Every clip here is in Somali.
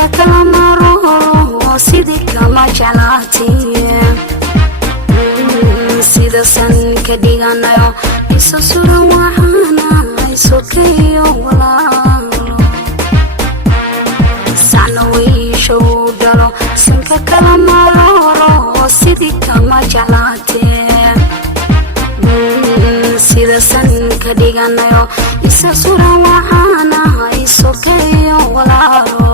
sanka kala maro sidii kama jeclaatay sida sanka dhiganayo isu suran waxaana isokeeyo walaalo sacna wiishow dhalo sanka kala maro sidii kama jeclaatay sida sanka dhiganayo isu suran waxaana isokeeyo walaalo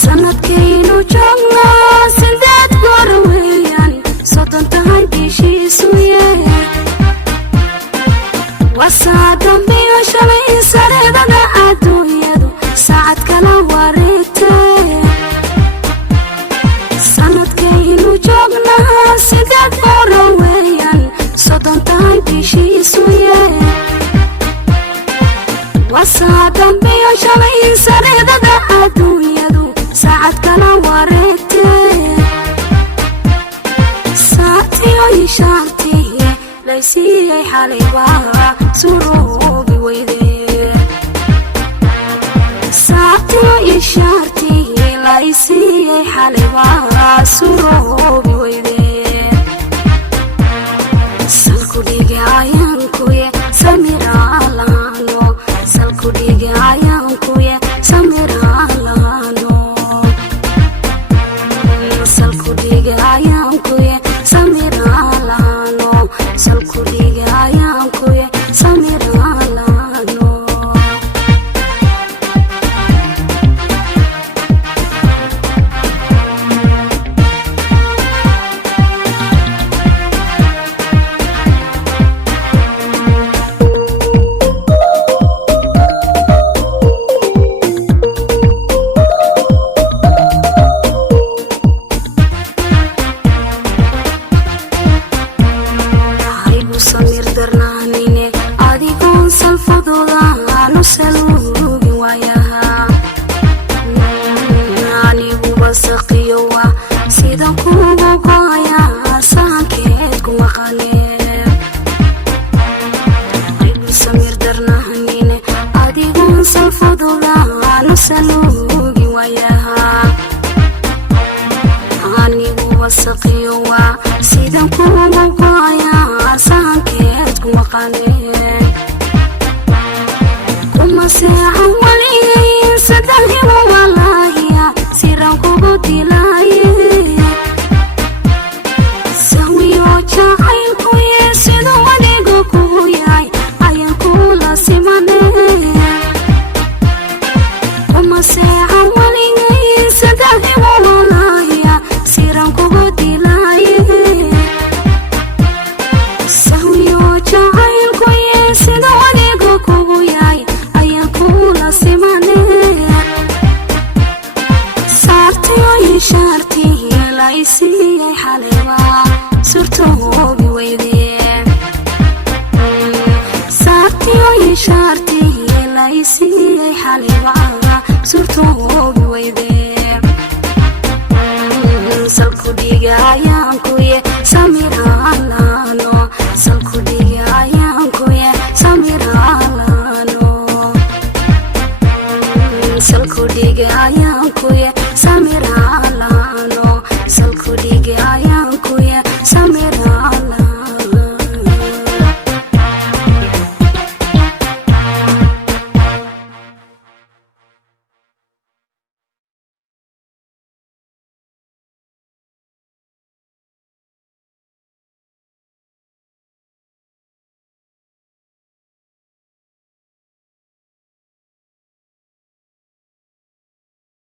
sanadkaynu joogno sideed goor weeyaan soddontahay bishiisu yahay wasaa dambiyo shalay sareedada adduunyadu saacad kala wareegtay sanadkaynu joogno sideed goor weeyaan soddontahay bishiisu yahay wasaa dambiyo shalay sareedada adduunyadu saacad kala wareegtay saatiyo ishaartii laysiiyey xalaybaa suroobi weyde saatiyo ishaartii laysiiyey xalaybaa suroobi weyde salku dhigayaankuye samiraalano salku dhigayaankuye samiraalano salku dhigayaankuye samiraalano salku dhigayaankuye samiraalano samir darnaanine adigoon salfadooda aanu saluugi waayaha aniguba saqiyowa sidan kuugu go'aya sahankeed ku maqane adigu samir darnaanine adigoon salfadooda aanu saluugi waayaha aniguba saqiyowa sidan kuugu go'aya sahankeed ku maqane kuma seexan waligayn sadahimu walaahiya siran kugu dilaaye sahwiyo jacaylkuye siduu adigu kugu yahay ayan kula simane kuma seexan waligayn sadahimu walaahiya siran kugu dilaaye sahwiyo jacaylkuye siduu adigu kugu yahay ayaan kula simane saartiyo ishaartii laysiiyey xalaybaa surtoobi weyde saartiyo ishaartii laysiiyey xalaybaa surtoobi weyde